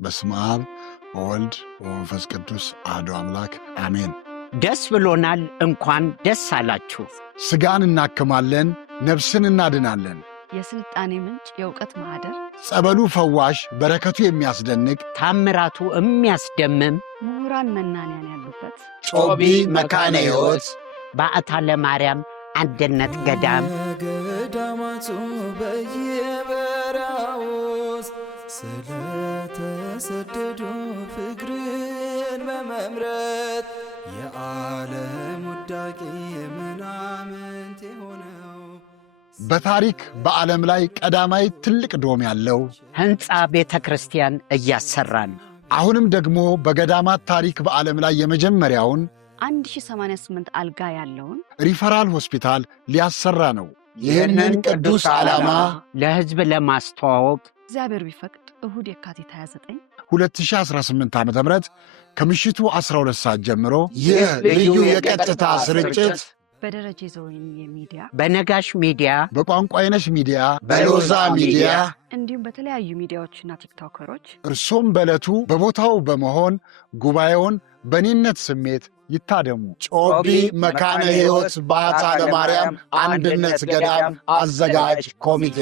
በስመ አብ ወወልድ ወመንፈስ ቅዱስ አሐዱ አምላክ አሜን። ደስ ብሎናል፣ እንኳን ደስ አላችሁ። ሥጋን እናክማለን፣ ነፍስን እናድናለን። የሥልጣኔ ምንጭ የእውቀት ማኅደር፣ ጸበሉ ፈዋሽ፣ በረከቱ የሚያስደንቅ፣ ታምራቱ የሚያስደምም፣ ምሁራን መናንያን ያሉበት ጮቢ መካነ ሕይወት በዓታ ለማርያም አንድነት ገዳም ገዳማቱ በየበረሃው ስለተሰደዱ ፍቅርን በመምረጥ የዓለም ውዳቂ ምናምንት የሆነው በታሪክ በዓለም ላይ ቀዳማይ ትልቅ ዶም ያለው ሕንፃ ቤተ ክርስቲያን እያሰራን፣ አሁንም ደግሞ በገዳማት ታሪክ በዓለም ላይ የመጀመሪያውን 1088 አልጋ ያለውን ሪፈራል ሆስፒታል ሊያሰራ ነው። ይህንን ቅዱስ ዓላማ ለሕዝብ ለማስተዋወቅ እግዚአብሔር ቢፈቅድ እሁድ የካቲት 29 2018 ዓ.ም ከምሽቱ 12 ሰዓት ጀምሮ ይህ ልዩ የቀጥታ ስርጭት በደረጀ ዘወይን ሚዲያ፣ በነጋሽ ሚዲያ፣ በቋንቋይነሽ ሚዲያ፣ በሎዛ ሚዲያ እንዲሁም በተለያዩ ሚዲያዎችና ቲክቶከሮች እርሶም በዕለቱ በቦታው በመሆን ጉባኤውን በኔነት ስሜት ይታደሙ። ጮቢ መካነ ሕይወት በዓታ ለማርያም አንድነት ገዳም አዘጋጅ ኮሚቴ